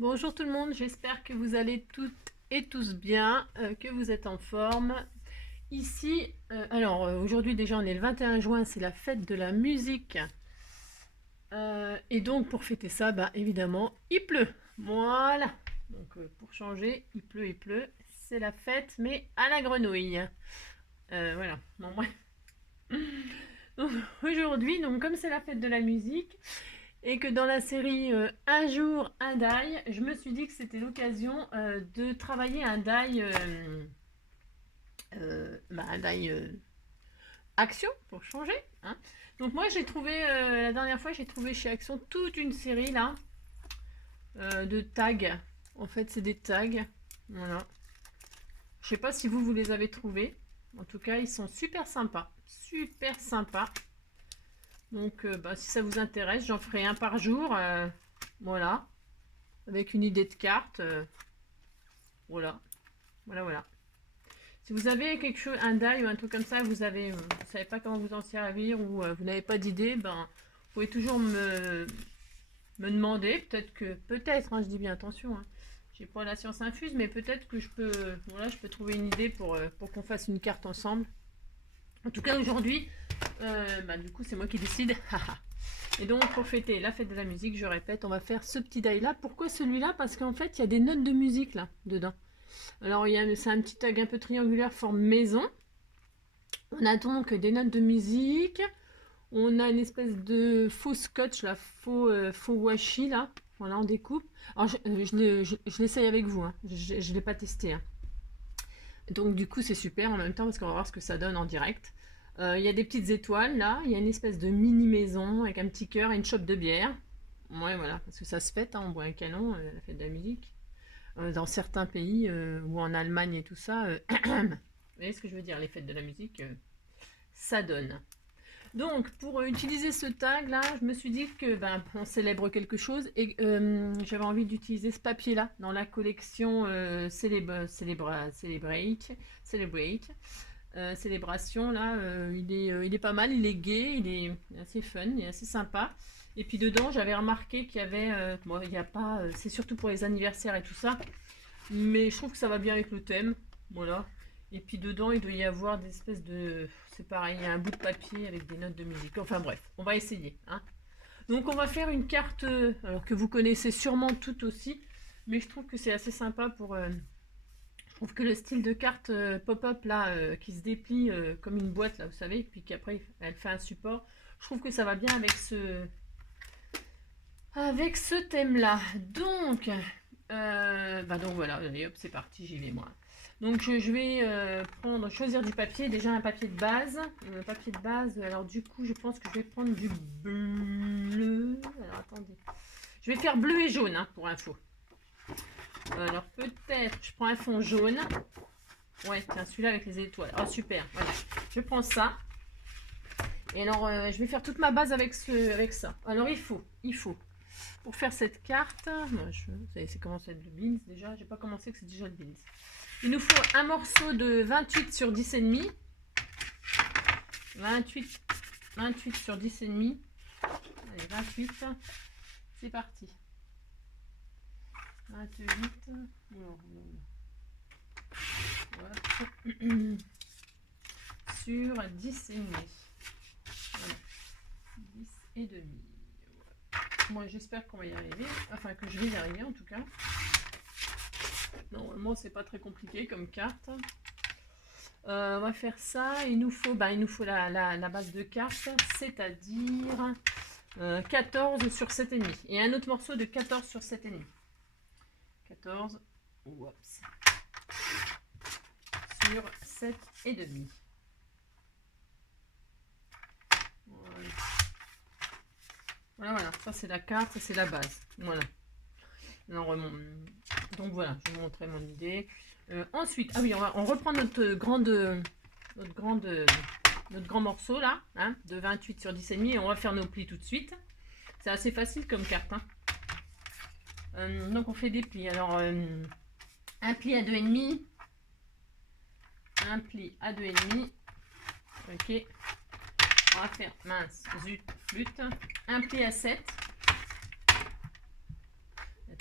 Bonjour tout le monde, j'espère que vous allez toutes et tous bien, que vous êtes en forme. Ici, aujourd'hui déjà on est le 21 juin, c'est la fête de la musique. Et donc pour fêter ça, évidemment, il pleut. Voilà. Donc pour changer, il pleut. C'est la fête, mais à la grenouille. Voilà. Bon, bref. Donc, aujourd'hui, donc comme c'est la fête de la musique, et que dans la série Un jour, un die, je me suis dit que c'était l'occasion de travailler un die Action pour changer. Hein. Donc moi j'ai trouvé, la dernière fois j'ai trouvé chez Action toute une série là de tags. En fait c'est des tags. Voilà. Je sais pas si vous les avez trouvés. En tout cas ils sont super sympas. Super sympas. Donc si ça vous intéresse, j'en ferai un par jour. Voilà. Avec une idée de carte. Voilà. Voilà. Si vous avez quelque chose, un die ou un truc comme ça, vous savez pas comment vous en servir ou vous n'avez pas d'idée, vous pouvez toujours me demander. Peut-être, hein, je dis bien attention, hein, j'ai pas la science infuse, mais peut-être que je peux trouver une idée pour qu'on fasse une carte ensemble. En tout cas, aujourd'hui, du coup, c'est moi qui décide. Et donc, pour fêter la fête de la musique, je répète, on va faire ce petit die là. Pourquoi celui-là? Parce qu'en fait, il y a des notes de musique là, dedans. Alors, c'est un petit tag un peu triangulaire forme maison. On a donc des notes de musique. On a une espèce de faux scotch, là, faux washi, là. Voilà, on découpe. Alors, je l'essaye avec vous, hein. Je ne l'ai pas testé. Hein. Donc, du coup, c'est super en même temps parce qu'on va voir ce que ça donne en direct. Il y a des petites étoiles, là. Il y a une espèce de mini maison avec un petit cœur et une chope de bière. Ouais, voilà, parce que ça se fête, hein, on boit un canon, la fête de la musique. Dans certains pays, ou en Allemagne et tout ça, vous voyez ce que je veux dire, les fêtes de la musique, ça donne. Donc, pour utiliser ce tag là, je me suis dit que on célèbre quelque chose et j'avais envie d'utiliser ce papier là dans la collection Celebrate. Célébration là, il est pas mal, il est gai, il est assez fun, il est assez sympa. Et puis dedans, j'avais remarqué qu'il y avait, bon, il y a pas, c'est surtout pour les anniversaires et tout ça, mais je trouve que ça va bien avec le thème, voilà. Et puis dedans, il doit y avoir des espèces de, c'est pareil, il y a un bout de papier avec des notes de musique. Enfin bref, on va essayer, hein. Donc on va faire une carte, alors que vous connaissez sûrement tout aussi, mais je trouve que c'est assez sympa je trouve que le style de carte pop-up là, qui se déplie comme une boîte là, vous savez, puis qu'après elle fait un support, je trouve que ça va bien avec ce thème là. Donc voilà, allez hop, c'est parti, j'y vais moi. Donc je vais choisir du papier, déjà un papier de base. Papier de base, alors du coup je pense que je vais prendre du bleu. Alors attendez. Je vais faire bleu et jaune hein, pour info. Alors peut-être je prends un fond jaune. Ouais, tiens, celui-là avec les étoiles. Oh super, voilà. Je prends ça. Et alors je vais faire toute ma base avec ça. Alors il faut. Pour faire cette carte, vous savez c'est comment c'est le beans déjà. J'ai pas commencé que c'est déjà le beans. Il nous faut un morceau de 28 sur 10,5. 28 sur 10,5. Allez, 28. C'est parti. 28. Sur 10,5. Voilà. 10 et demi. Moi j'espère qu'on va y arriver. Enfin que je vais y arriver en tout cas. Normalement c'est pas très compliqué comme carte. On va faire ça. Il nous faut la base de carte, c'est-à-dire 14 sur 7,5. Et un autre morceau de 14 sur 7,5. 14 oups, sur 7,5. Voilà, ça c'est la carte, ça c'est la base. Voilà. Alors, donc voilà, je vais vous montrer mon idée. Ensuite, ah oui, on reprend notre grand morceau là, hein, de 28 sur 10,5 et on va faire nos plis tout de suite. C'est assez facile comme carte. Hein. Donc on fait des plis. Alors, un pli à 2,5. Un pli à 2,5. Ok. On va faire, mince, zut, flûte. Un pli à 7.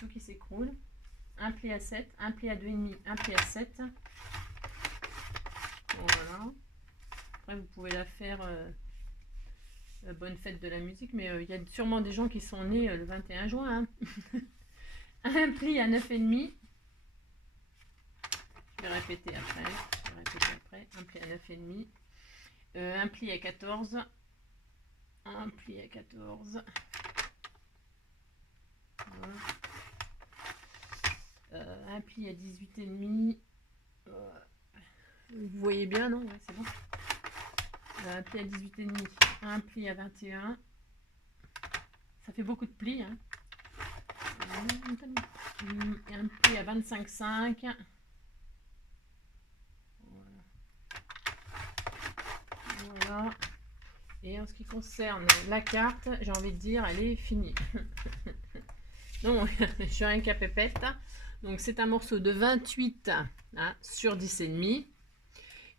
tout qui s'écroule. Un pli à 7, un pli à 2,5, un pli à 7. Voilà. Après, vous pouvez la faire bonne fête de la musique, mais il y a sûrement des gens qui sont nés le 21 juin. Hein. Un pli à 9,5. Je vais répéter après. Un pli à 9,5. Un pli à 14. Un pli à 14. Voilà. Un pli à 18,5. Vous voyez bien, non? Ouais, c'est bon. Un pli à 18,5. Un pli à 21. Ça fait beaucoup de plis. Hein. Et un pli à 25,5. Voilà. Et en ce qui concerne la carte, j'ai envie de dire, elle est finie. Donc, je suis un capépette. Donc, c'est un morceau de 28 hein, sur 10,5.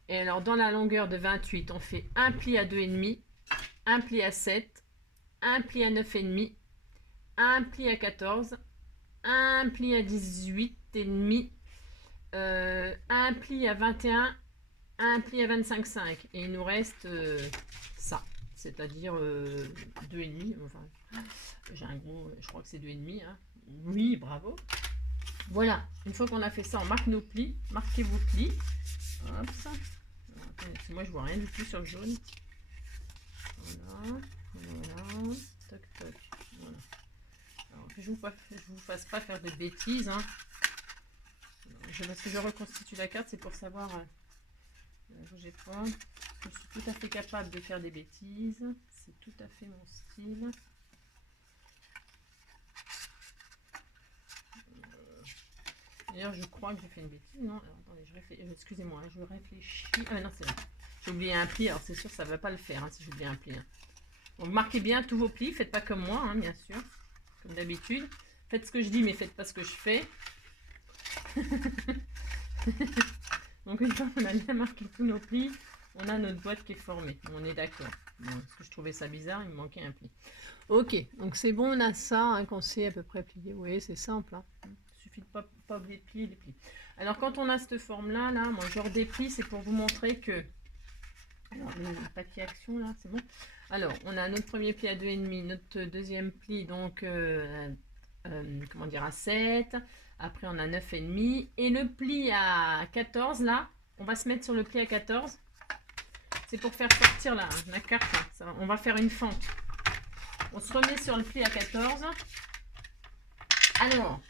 Et alors, dans la longueur de 28, on fait un pli à 2,5, un pli à 7, un pli à 9,5, un pli à 14, un pli à 18,5, un pli à 21, un pli à 25,5. Et il nous reste ça, c'est-à-dire 2,5. Enfin, j'ai un gros, je crois que c'est 2,5. Hein. Oui, bravo. Voilà, une fois qu'on a fait ça, on marque nos plis. Marquez vos plis. Hop, ça. Moi, je vois rien du tout sur le jaune. Voilà, voilà, toc, toc. Voilà. Alors, que je vous fasse pas faire de bêtises. Hein. Parce que je reconstitue la carte, c'est pour savoir. Bougez pas. Je suis tout à fait capable de faire des bêtises. C'est tout à fait mon style. D'ailleurs, je crois que j'ai fait une bêtise. Non, alors, attendez, excusez-moi, je réfléchis. Ah, mais non, c'est vrai. J'ai oublié un pli. Alors, c'est sûr, ça ne va pas le faire hein, si j'oublie un pli. Hein. Donc, marquez bien tous vos plis. Faites pas comme moi, hein, bien sûr. Comme d'habitude. Faites ce que je dis, mais faites pas ce que je fais. Donc, une fois qu'on a bien marqué tous nos plis, on a notre boîte qui est formée. On est d'accord. Bon, parce que je trouvais ça bizarre, il me manquait un pli. Ok, donc c'est bon, on a ça, hein, qu'on sait à peu près plier. Vous voyez, c'est simple. Hein. Il suffit de pas oublier de plier les plis. Alors, quand on a cette forme-là, là, moi, genre des plis, c'est pour vous montrer que... Alors, le papier action, là, c'est bon. Alors, on a notre premier pli à 2,5, notre deuxième pli, donc, comment dire, à 7. Après, on a 9,5. Et le pli à 14, là, on va se mettre sur le pli à 14. C'est pour faire sortir la carte. Là. Ça, on va faire une fente. On se remet sur le pli à 14. Alors,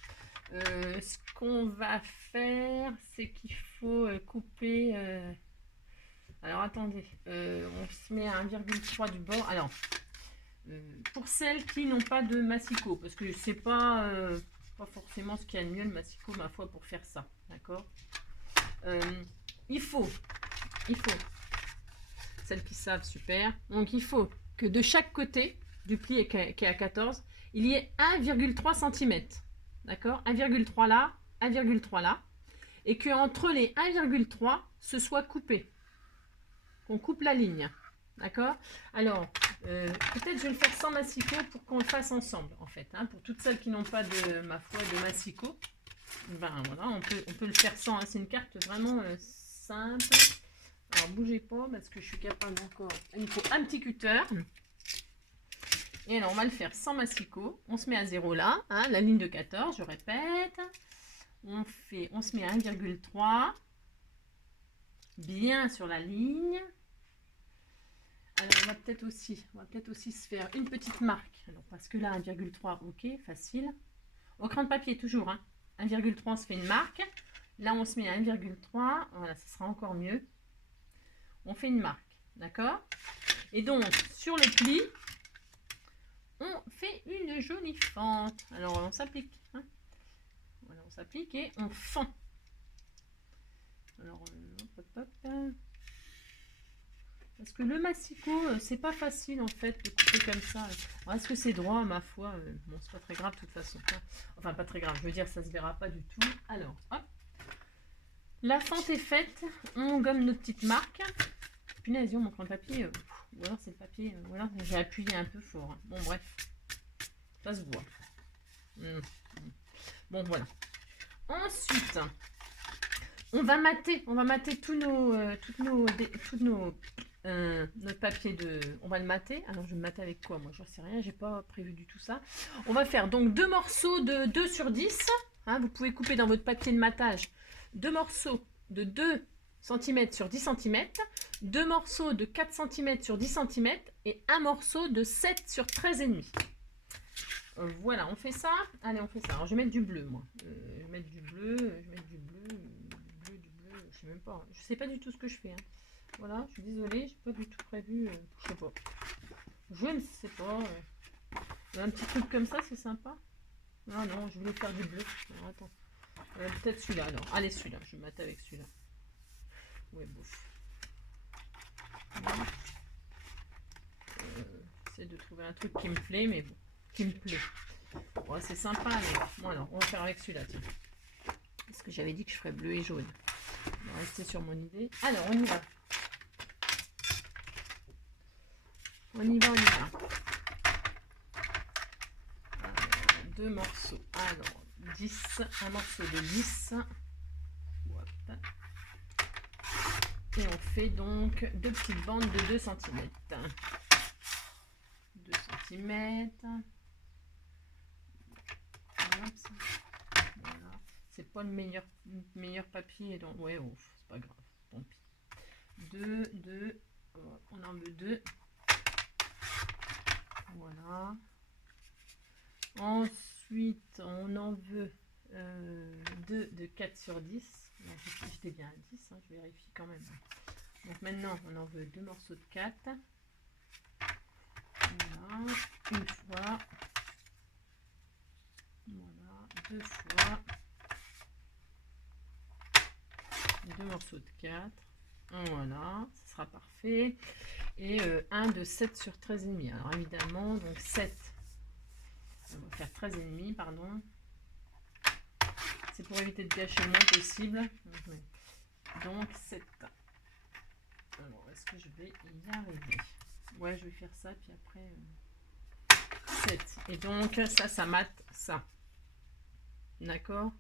ce qu'on va faire, c'est qu'il faut couper... alors, attendez. On se met à 1,3 du bord. Alors, pour celles qui n'ont pas de massicot, parce que c'est pas forcément ce qu'il y a de mieux, le massicot, ma foi, pour faire ça. D'accord. Il faut, celles qui savent, super. Donc, il faut que de chaque côté du pli qui est à 14, il y ait 1,3 cm. D'accord. 1,3 là, 1,3 là. Et qu'entre les 1,3, ce soit coupé. Qu'on coupe la ligne. D'accord. Alors, peut-être je vais le faire sans massicot pour qu'on le fasse ensemble, en fait. Hein, pour toutes celles qui n'ont pas de, ma foi, de massicot. Ben voilà, on peut le faire sans. Hein, c'est une carte vraiment simple. Alors, bougez pas parce que je suis capable encore. Il me faut un petit cutter. Et alors, on va le faire sans massicot. On se met à 0 là, hein, la ligne de 14, je répète. On se met à 1,3. Bien sur la ligne. Alors, on va peut-être aussi se faire une petite marque. Alors, parce que là, 1,3, ok, facile. Au crayon de papier, toujours. Hein. 1,3, on se fait une marque. Là, on se met à 1,3. Voilà, ça sera encore mieux. On fait une marque, d'accord? Et donc, sur le pli, on fait une jolie fente. Alors, on s'applique. Hein. Voilà, on s'applique et on fend. Alors, hop, hop, hop. Parce que le massicot, c'est pas facile en fait de couper comme ça. Est-ce que c'est droit, ma foi? Bon, c'est pas très grave de toute façon. Enfin, pas très grave, je veux dire, ça se verra pas du tout. Alors, hop. La fente est faite. On gomme nos petites marques. Punaise, mon crayon de papier. Ou alors c'est le papier. Ou alors j'ai appuyé un peu fort. Bon, bref. Ça se voit. Bon, voilà. Ensuite, on va mater notre papier de... On va le mater. Alors, je vais le mater avec quoi? Moi, j'en sais rien. J'ai pas prévu du tout ça. On va faire donc 2 morceaux de 2 sur 10. Hein, vous pouvez couper dans votre papier de matage 2 morceaux de 2 cm sur 10 cm, 2 morceaux de 4 cm sur 10 cm et un morceau de 7 sur 13,5. Voilà, on fait ça. Allez, on fait ça. Alors, je vais mettre du bleu, moi. Je vais mettre du bleu, je sais même pas. Je sais pas du tout ce que je fais. Hein. Voilà, je suis désolée, j'ai pas du tout prévu. Je sais pas. Je ne sais pas. Un petit truc comme ça, c'est sympa. Non, non, je voulais faire du bleu. Alors, attends. Peut-être celui-là, alors. Allez, celui-là. Je vais mater avec celui-là. Ouais, bouf. J'essaie de trouver un truc qui me plaît, mais bon. Qui me plaît. Ouais, c'est sympa, mais bon, alors, on va faire avec celui-là, tiens. Parce que j'avais dit que je ferais bleu et jaune. On va rester sur mon idée. Alors, on y va. On y va, on y va. Alors, 2 morceaux. Alors, 10. Un morceau de 10. Hop. Et on fait donc 2 petites bandes de 2 cm. 2 cm. Voilà. C'est pas le meilleur papier. Donc, ouais, oh, c'est pas grave. Tant pis. 2. On en veut 2. Voilà. Ensuite, on en veut 2 de 4 sur 10. J'étais bien à 10, hein, je vérifie quand même. Donc maintenant, on en veut 2 morceaux de 4. Voilà, une fois. Voilà, 2 fois. 2 morceaux de 4. Voilà, ce sera parfait. Et un de 7 sur 13,5. Alors évidemment, donc 7. On va faire 13,5, pardon. C'est pour éviter de gâcher le moins possible. Donc 7. Alors, est-ce que je vais y arriver? Ouais, je vais faire ça, puis après 7. Et donc ça mate ça. D'accord?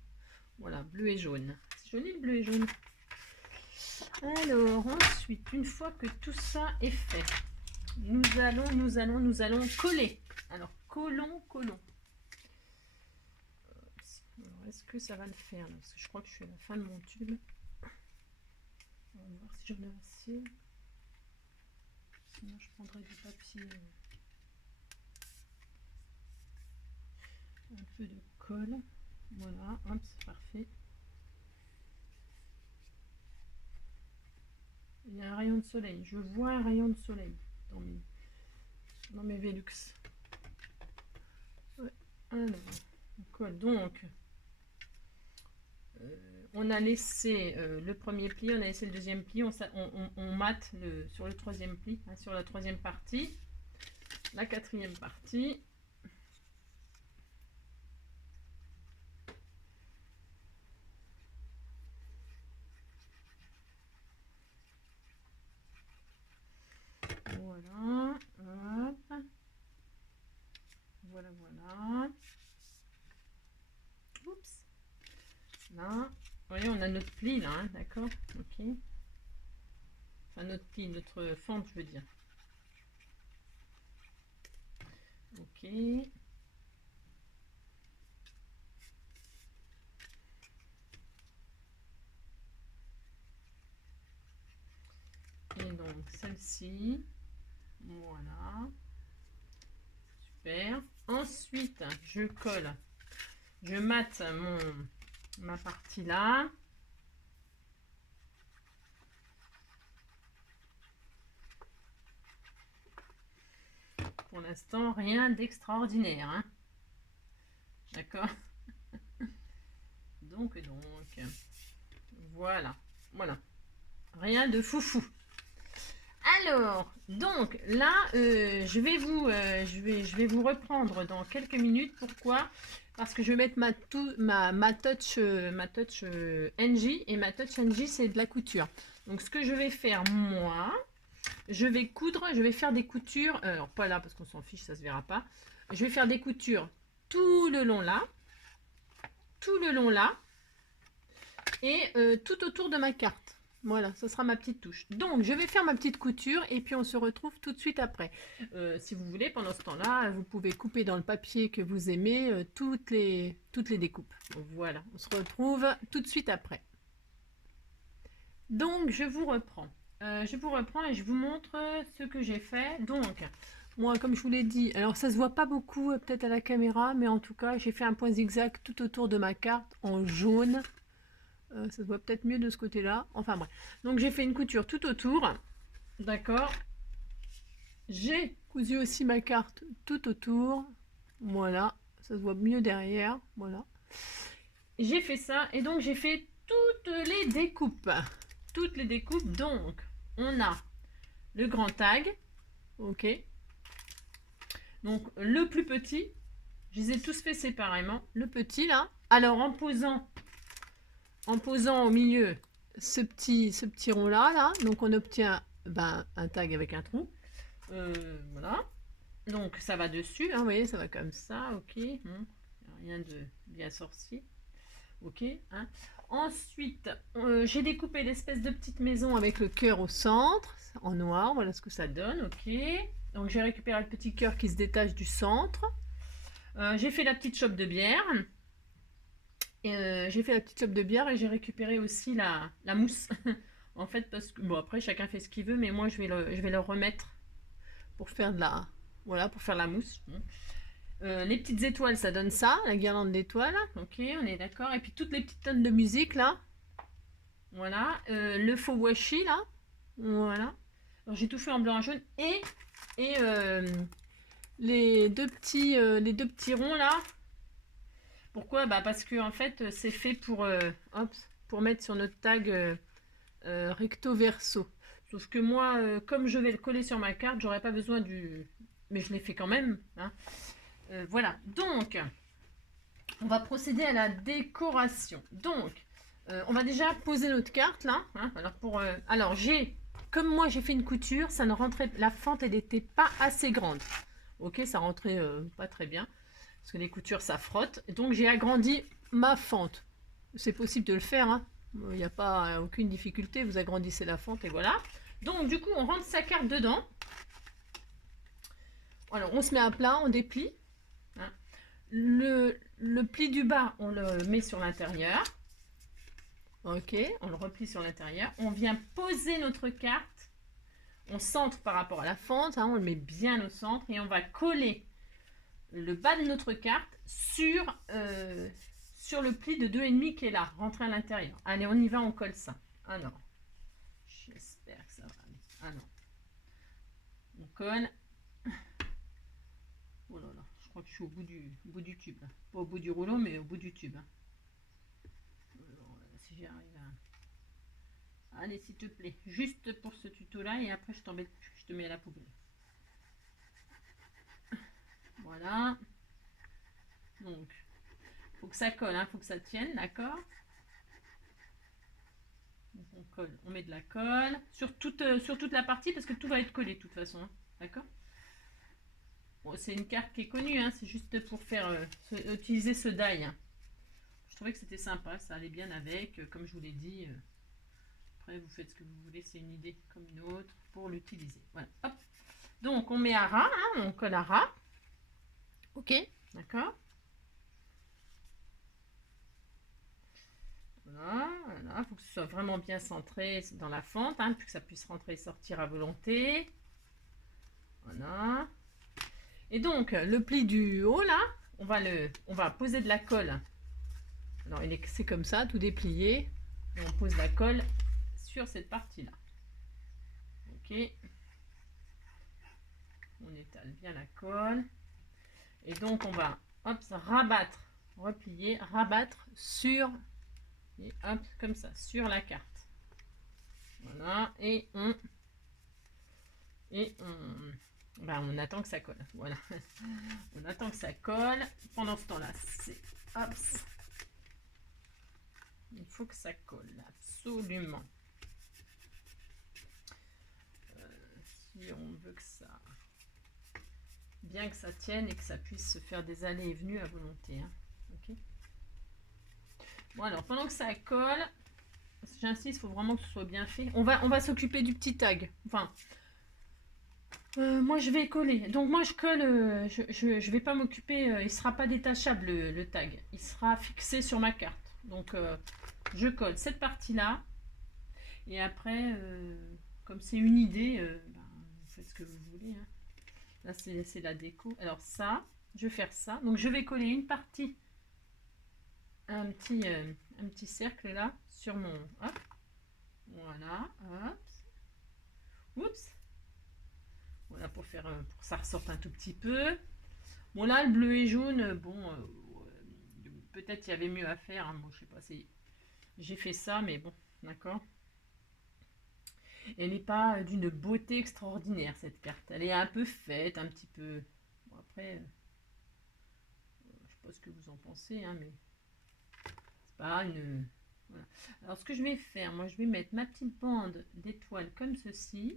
Voilà, bleu et jaune. C'est joli le bleu et jaune. Alors, ensuite, une fois que tout ça est fait, nous allons coller. Alors, collons. Est-ce que ça va le faire là? Parce que je crois que je suis à la fin de mon tube. On va voir si j'en ai assez. Sinon, je prendrai du papier. Un peu de colle. Voilà, hop, c'est parfait. Il y a un rayon de soleil. Je vois un rayon de soleil dans mes Velux. Ouais. Alors, on colle donc. On a laissé le premier pli, on a laissé le deuxième pli, on mate sur le troisième pli, hein, sur la troisième partie, la quatrième partie. Voilà, hop. Voilà. Oups. Là, vous voyez, on a notre pli là, hein, d'accord? Ok. Enfin, notre pli, notre fente, je veux dire. Ok. Et donc, celle-ci. Voilà. Super. Ensuite, je colle. Je mate ma partie là. Pour l'instant, rien d'extraordinaire. Hein. D'accord. donc, voilà. Rien de foufou. Alors, donc là, je vais vous reprendre dans quelques minutes. Pourquoi? Parce que je vais mettre ma touch NJ, et ma touch NJ, c'est de la couture. Donc, ce que je vais faire, moi, je vais coudre, je vais faire des coutures, alors pas là parce qu'on s'en fiche, ça se verra pas. Je vais faire des coutures tout le long là, tout tout le long là et tout autour de ma carte. Voilà, ce sera ma petite touche. Donc, je vais faire ma petite couture et puis on se retrouve tout de suite après. Si vous voulez, pendant ce temps-là, vous pouvez couper dans le papier que vous aimez toutes les découpes. Voilà, on se retrouve tout de suite après. Donc, je vous reprends. Et je vous montre ce que j'ai fait. Donc, moi, comme je vous l'ai dit, alors ça se voit pas beaucoup peut-être à la caméra, mais en tout cas, j'ai fait un point zigzag tout autour de ma carte en jaune. Ça se voit peut-être mieux de ce côté-là. Enfin bref. Donc j'ai fait une couture tout autour. D'accord. J'ai cousu aussi ma carte tout autour. Voilà. Ça se voit mieux derrière. Voilà. J'ai fait ça. Et donc j'ai fait toutes les découpes. Toutes les découpes. Donc on a le grand tag. Ok. Donc le plus petit. Je les ai tous fait séparément. Le petit là. Alors en posant au milieu ce petit rond là, donc on obtient un tag avec un trou. Voilà. Donc ça va dessus, hein, vous voyez, ça va comme ça, ok. Rien de bien sorcier. Ok. Hein. Ensuite, j'ai découpé l'espèce de petite maison avec le cœur au centre, en noir, voilà ce que ça donne, ok. Donc j'ai récupéré le petit cœur qui se détache du centre. J'ai fait la petite chope de bière. J'ai fait la petite chope de bière et j'ai récupéré aussi la mousse. En fait, parce que bon, après chacun fait ce qu'il veut, mais moi je vais le remettre pour faire pour faire la mousse. Les petites étoiles, ça donne ça, la guirlande d'étoiles. Ok, on est d'accord. Et puis toutes les petites tonnes de musique là. Voilà. Le faux washi là. Voilà. Alors j'ai tout fait en blanc et jaune et les deux petits ronds là. Pourquoi? Parce que en fait c'est fait pour mettre sur notre tag recto verso. Sauf que moi, comme je vais le coller sur ma carte, j'aurais pas besoin du... Mais je l'ai fait quand même. Hein. Voilà. Donc, on va procéder à la décoration. Donc, on va déjà poser notre carte là. Hein. Alors, comme moi j'ai fait une couture, ça ne rentrait... La fente, elle n'était pas assez grande. Ok, ça rentrait pas très bien. Parce que les coutures, ça frotte. Donc, j'ai agrandi ma fente. C'est possible de le faire. Hein. Il n'y a pas aucune difficulté. Vous agrandissez la fente et voilà. Donc, du coup, on rentre sa carte dedans. Alors, on se met à plat, on déplie. Hein. Le pli du bas, on le met sur l'intérieur. Ok, on le replie sur l'intérieur. On vient poser notre carte. On centre par rapport à la fente. Hein, on le met bien au centre. Et on va coller le bas de notre carte sur le pli de 2,5 qui est là, rentré à l'intérieur. Allez, on y va, on colle ça. Alors, j'espère que ça va aller. Alors, on colle. Oh là là, je crois que je suis au bout du tube. Pas au bout du rouleau, mais au bout du tube. Alors, si j'y arrive à... Allez, s'il te plaît, juste pour ce tuto-là, et après je t'embête plus, je te mets à la poubelle. Voilà. Donc, faut que ça colle, hein, faut que ça tienne, d'accord? Donc on colle, on met de la colle sur toute la partie parce que tout va être collé de toute façon, hein, d'accord? Bon, c'est une carte qui est connue, hein, c'est juste pour faire utiliser ce die. Hein. Je trouvais que c'était sympa, ça allait bien avec, comme je vous l'ai dit. Après, vous faites ce que vous voulez, c'est une idée comme une autre pour l'utiliser. Voilà, hop. Donc on met à ras, hein, on colle à ras. Ok, d'accord. Voilà, il faut que ce soit vraiment bien centré dans la fente, hein, pour que ça puisse rentrer et sortir à volonté. Voilà. Et donc, le pli du haut, là, on va poser de la colle. Alors, c'est comme ça, tout déplié. Et on pose la colle sur cette partie-là. Ok. On étale bien la colle. Et donc, on va, hop, rabattre, replier, rabattre sur... Et hop, comme ça, sur la carte. Voilà, on attend que ça colle. Voilà, on attend que ça colle. Pendant ce temps-là, c'est hop, il faut que ça colle absolument. Si on veut que ça, bien que ça tienne et que ça puisse se faire des allées et venues à volonté. Hein. Ok. Bon alors, pendant que ça colle, j'insiste, il faut vraiment que ce soit bien fait. On va s'occuper du petit tag. Enfin, moi je vais coller. Donc moi je colle, je vais pas m'occuper, il sera pas détachable le tag. Il sera fixé sur ma carte. Donc je colle cette partie-là. Et après, comme c'est une idée, ben, vous faites ce que vous voulez. Hein. Là c'est la déco. Alors ça, je vais faire ça. Donc je vais coller une partie, un petit cercle là, sur mon... Hop, voilà, hop. Oups. Voilà, pour faire pour que ça ressorte un tout petit peu. Bon là, le bleu et jaune, bon, peut-être il y avait mieux à faire. Hein. Bon, je sais pas si j'ai fait ça, mais bon, d'accord. Elle n'est pas d'une beauté extraordinaire cette carte. Elle est un peu faite, un petit peu. Bon après, je sais pas ce que vous en pensez, hein, mais c'est pas une. Voilà. Alors ce que je vais faire, moi je vais mettre ma petite bande d'étoiles comme ceci.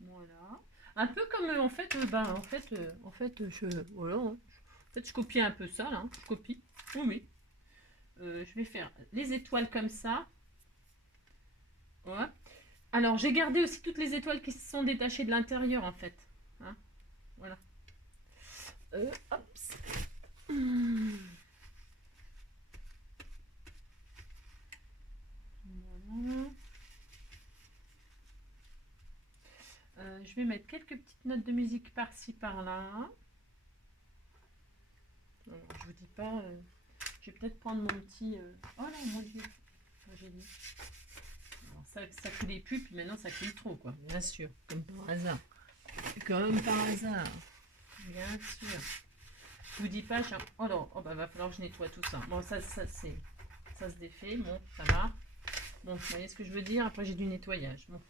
Voilà. Un peu comme je voilà, hein. En fait je copie un peu ça là, hein. Je copie. Oui, oui. Je vais faire les étoiles comme ça. Ouais. Alors j'ai gardé aussi toutes les étoiles qui se sont détachées de l'intérieur en fait. Hein, voilà. Hop. Voilà. Je vais mettre quelques petites notes de musique par-ci par-là. Je vous dis pas. Je vais peut-être prendre mon petit. Oh là, mon Dieu. J'ai dit. Alors, ça coulait plus, puis maintenant ça coule trop, quoi. Bien sûr, comme par hasard. Comme par hasard. Bien sûr. Je vous dis pas. Oh là, oh bah va falloir que je nettoie tout ça. Bon, ça se défait. Bon, ça va. Bon, vous voyez ce que je veux dire. Après, j'ai du nettoyage. Bon.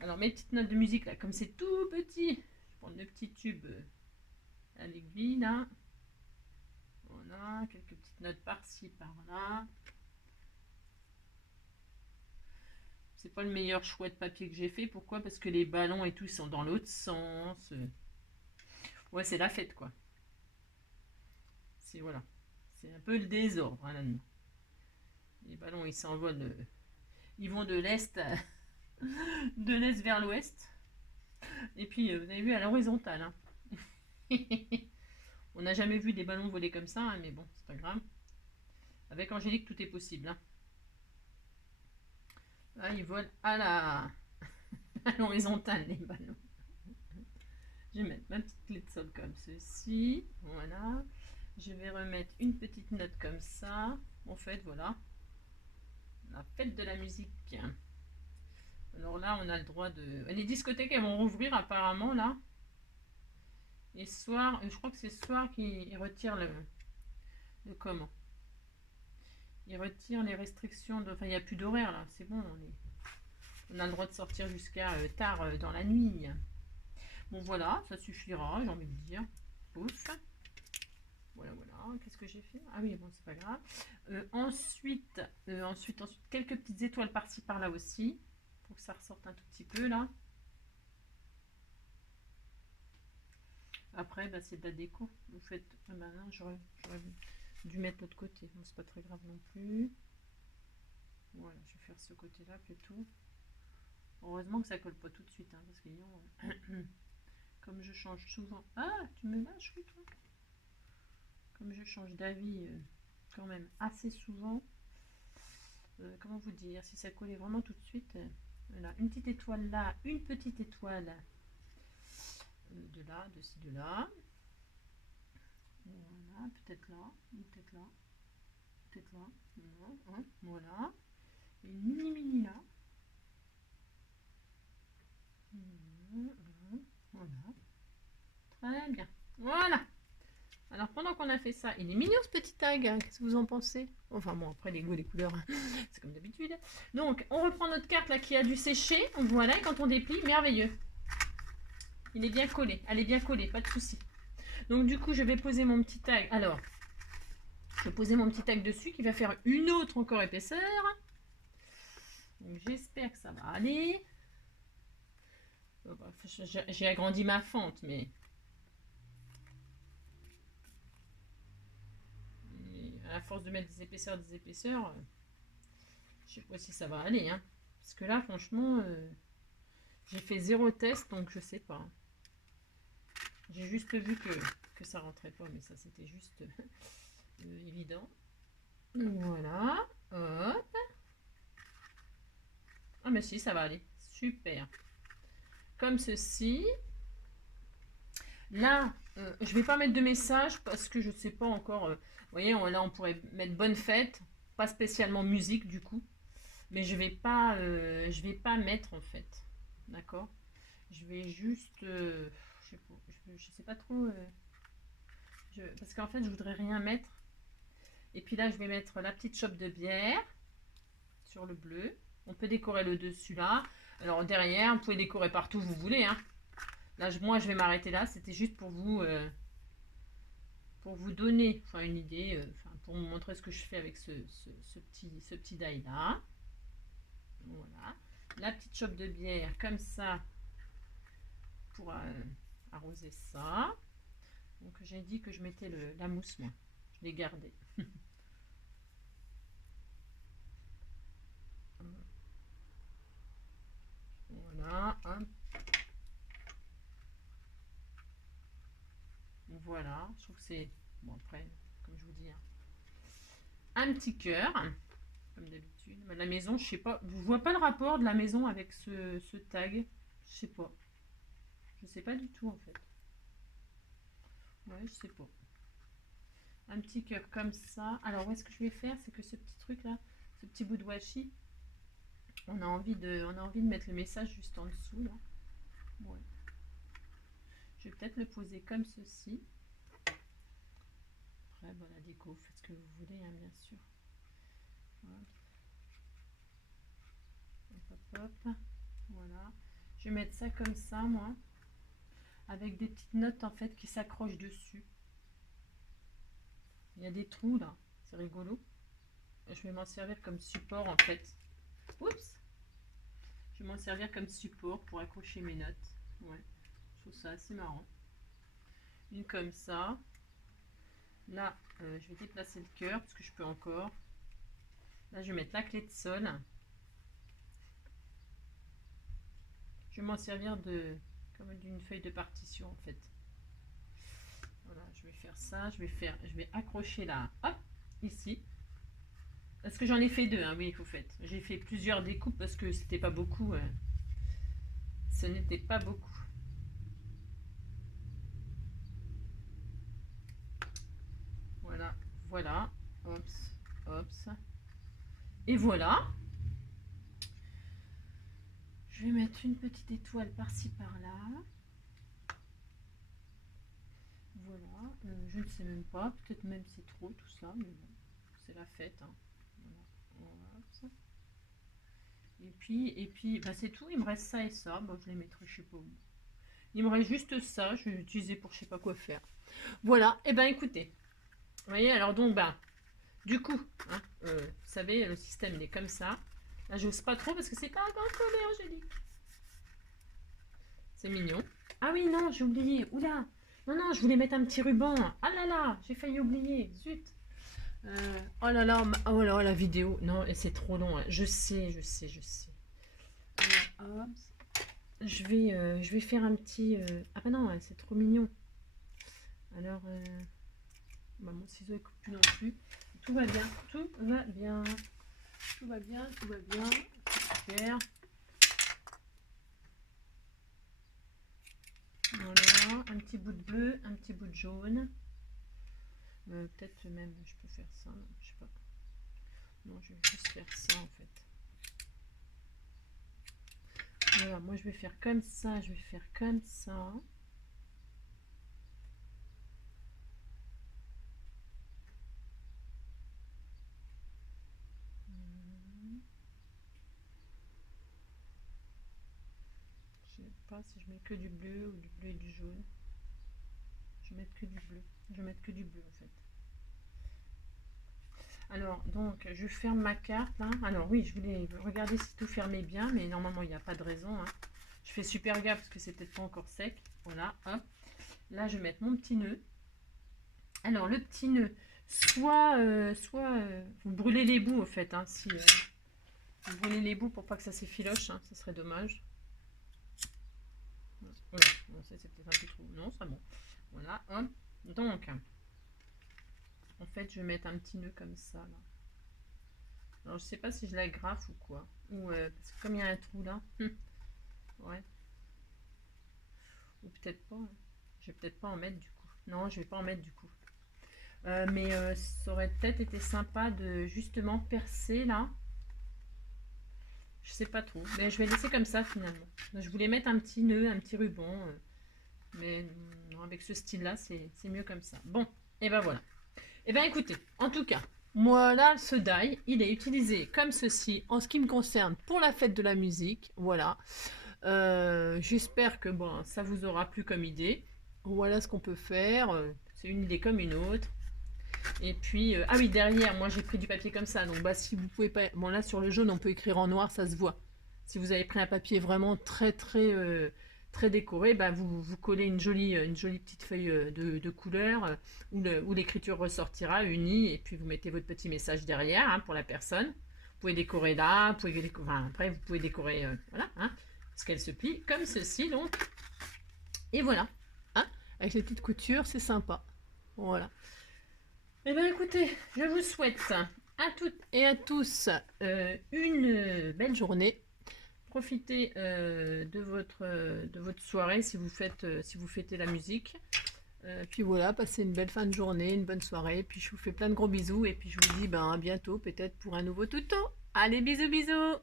Alors, mes petites notes de musique, là, comme c'est tout petit, je prends le petit tube à l'aiguille, là. Voilà, quelques petites notes par-ci, par-là. C'est pas le meilleur choix de papier que j'ai fait. Pourquoi? Parce que les ballons et tout sont dans l'autre sens. Ouais, c'est la fête, quoi. C'est voilà. C'est un peu le désordre, hein, là-dedans. Les ballons, ils s'envolent. Ils vont de l'est de l'est vers l'ouest. Et puis, vous avez vu, à l'horizontale. Hein. On n'a jamais vu des ballons voler comme ça, hein, mais bon, c'est pas grave. Avec Angélique, tout est possible. Hein. Là, ils volent à l'horizontale, les ballons. Je vais mettre ma petite clé de sol comme ceci. Voilà. Je vais remettre une petite note comme ça. En fait, voilà. La fête de la musique. Alors là, on a le droit de... Les discothèques, elles vont rouvrir apparemment, là. Et ce soir, je crois que c'est ce soir qu'ils retirent le comment. Ils retirent les restrictions. Enfin, il n'y a plus d'horaire, là. C'est bon, on a le droit de sortir jusqu'à tard dans la nuit. Bon, voilà, ça suffira, j'ai envie de dire. Pouf. Voilà, voilà. Qu'est-ce que j'ai fait? Ah oui, bon, c'est pas grave. Ensuite, quelques petites étoiles par-ci, par-là aussi. Pour que ça ressorte un tout petit peu, là. Après, bah, c'est de la déco. Vous faites... Ah bah non, j'aurais dû mettre l'autre côté. Bon, c'est pas très grave non plus. Voilà, je vais faire ce côté-là plutôt. Heureusement que ça colle pas tout de suite, hein, parce que comme je change souvent... Ah, tu me lâches, oui, toi. Comme je change d'avis quand même assez souvent, comment vous dire, si ça collait vraiment tout de suite, voilà, une petite étoile là, une petite étoile de là, de ci, de là. Voilà, peut-être là, peut-être là, peut-être là, voilà, voilà. Et une mini là. Voilà. Très bien. Voilà. Alors pendant qu'on a fait ça, il est mignon ce petit tag, hein. Qu'est-ce que vous en pensez? Enfin bon, après les goûts, les couleurs, c'est comme d'habitude. Donc on reprend notre carte là qui a dû sécher, voilà, et quand on déplie, merveilleux. Il est bien collé, elle est bien collée, pas de souci. Donc du coup je vais poser mon petit tag, alors, je vais poser mon petit tag dessus qui va faire une autre encore épaisseur. Donc j'espère que ça va aller. J'ai agrandi ma fente, mais... À force de mettre des épaisseurs, je sais pas si ça va aller. Hein. Parce que là, franchement, j'ai fait 0 test, donc je sais pas. J'ai juste vu que ça rentrait pas, mais ça c'était juste évident. Voilà. Hop. Ah mais si, ça va aller. Super. Comme ceci. Là, je vais pas mettre de message parce que je sais pas encore. Vous voyez, là on pourrait mettre bonne fête. Pas spécialement musique du coup. Mais je vais pas mettre en fait. D'accord. Je vais juste... je sais pas trop... parce qu'en fait, je voudrais rien mettre. Et puis là, je vais mettre la petite chope de bière sur le bleu. On peut décorer le dessus là. Alors derrière, vous pouvez décorer partout où vous voulez. Hein. Là, moi, je vais m'arrêter là. C'était juste pour vous donner une idée, pour vous montrer ce que je fais avec ce petit die là. Voilà. La petite chope de bière comme ça pour arroser ça. Donc j'ai dit que je mettais la mousse, moi. Je l'ai gardée. Voilà. Hop. Voilà. Je trouve que c'est... Bon, après, comme je vous dis, hein, un petit cœur, comme d'habitude. La maison, je sais pas. Je vois pas le rapport de la maison avec ce tag. Je sais pas. Je sais pas du tout, en fait. Ouais, je sais pas. Un petit cœur comme ça. Alors, où est-ce que je vais faire? C'est que ce petit truc là, ce petit bout de washi, on a envie de mettre le message juste en dessous là. Ouais. Je vais peut-être le poser comme ceci. Après, bon, la déco, faites ce que vous voulez, hein, bien sûr. Hop, hop, hop. Voilà. Je vais mettre ça comme ça, moi, avec des petites notes en fait qui s'accrochent dessus. Il y a des trous là, c'est rigolo. Je vais m'en servir comme support en fait. Oups! Je vais m'en servir comme support pour accrocher mes notes. Ouais, je trouve ça assez marrant. Une comme ça. Là, je vais déplacer le cœur parce que je peux encore. Là, je vais mettre la clé de sol. Je vais m'en servir comme d'une feuille de partition en fait. Voilà, je vais faire ça. Je vais accrocher là, hop, ici. Parce que j'en ai fait 2, hein, oui, vous faites. J'ai fait plusieurs découpes parce que c'était pas beaucoup. Ce n'était pas beaucoup. Voilà, voilà. Hops, hops. Et voilà. Je vais mettre une petite étoile par-ci, par-là. Voilà. Je ne sais même pas. Peut-être même c'est trop tout ça. Mais bon, c'est la fête. Hein. Voilà. Voilà. Et puis bah, c'est tout. Il me reste ça et ça. Bon, je les mettrai, je sais pas où. Il me reste juste ça. Je vais l'utiliser pour je sais pas quoi faire. Voilà. Et ben écoutez. Vous voyez, alors donc, bah, du coup, hein, vous savez, le système il est comme ça. Là, j'ose pas trop parce que c'est pas un colère, j'ai dit. C'est mignon. Ah oui, non, j'ai oublié. Oula. Non, non, je voulais mettre un petit ruban. Ah là là, j'ai failli oublier. Zut. Oh là là, oh là, la vidéo. Non, et c'est trop long. Hein. Je sais. Je vais faire un petit... Ah bah non, c'est trop mignon. Alors, bah, mon ciseau ne coupe plus non plus. Tout va bien, tout va bien. Tout va bien, tout va bien. Super. Voilà, un petit bout de bleu, un petit bout de jaune. Peut-être même, je peux faire ça, je sais pas. Non, je vais juste faire ça en fait. Voilà, moi je vais faire comme ça, je vais faire comme ça. Je sais pas si je mets que du bleu ou du bleu et du jaune. Je vais mettre que du bleu. Je vais mettre que du bleu en fait. Alors, donc, je ferme ma carte. Hein. Alors, oui, je voulais regarder si tout fermait bien, mais normalement, il n'y a pas de raison. Hein. Je fais super gaffe parce que c'est peut-être pas encore sec. Voilà, hop. Là, je vais mettre mon petit nœud. Alors, le petit nœud, soit vous brûlez les bouts au fait, hein, si vous brûlez les bouts pour pas que ça s'effiloche, hein, ça serait dommage. Voilà, bon, ça c'est peut-être un peu trop. Non, ça bon. Voilà, hop. Donc, en fait, je vais mettre un petit nœud comme ça, là. Alors, je sais pas si je l'agrafe ou quoi. Ou, parce que comme il y a un trou là. Ouais. Ou peut-être pas. Hein. Je vais peut-être pas en mettre du coup. Non, je vais pas en mettre du coup. Mais ça aurait peut-être été sympa de justement percer là. Je sais pas trop. Mais je vais laisser comme ça finalement. Je voulais mettre un petit nœud, un petit ruban. Mais non, avec ce style-là, c'est mieux comme ça. Bon, et ben voilà. Et ben écoutez, en tout cas, moi là, ce die, il est utilisé comme ceci en ce qui me concerne pour la fête de la musique. Voilà. J'espère que bon, ça vous aura plu comme idée. Voilà ce qu'on peut faire. C'est une idée comme une autre. Et puis, ah oui, derrière, moi j'ai pris du papier comme ça. Donc, bah, si vous pouvez pas. Bon, là sur le jaune, on peut écrire en noir, ça se voit. Si vous avez pris un papier vraiment très décoré, bah, vous collez une jolie petite feuille de couleur où l'écriture ressortira unie. Et puis, vous mettez votre petit message derrière hein, pour la personne. Vous pouvez décorer là, enfin, après, vous pouvez décorer, voilà, hein, parce qu'elle se plie comme ceci, donc. Et voilà, hein, avec les petites coutures, c'est sympa. Voilà. Eh bien écoutez, je vous souhaite à toutes et à tous une belle journée. Profitez de votre soirée si vous fêtez la musique. Puis voilà, passez une belle fin de journée, une bonne soirée. Puis je vous fais plein de gros bisous et puis je vous dis ben, à bientôt peut-être pour un nouveau tuto. Allez, bisous bisous.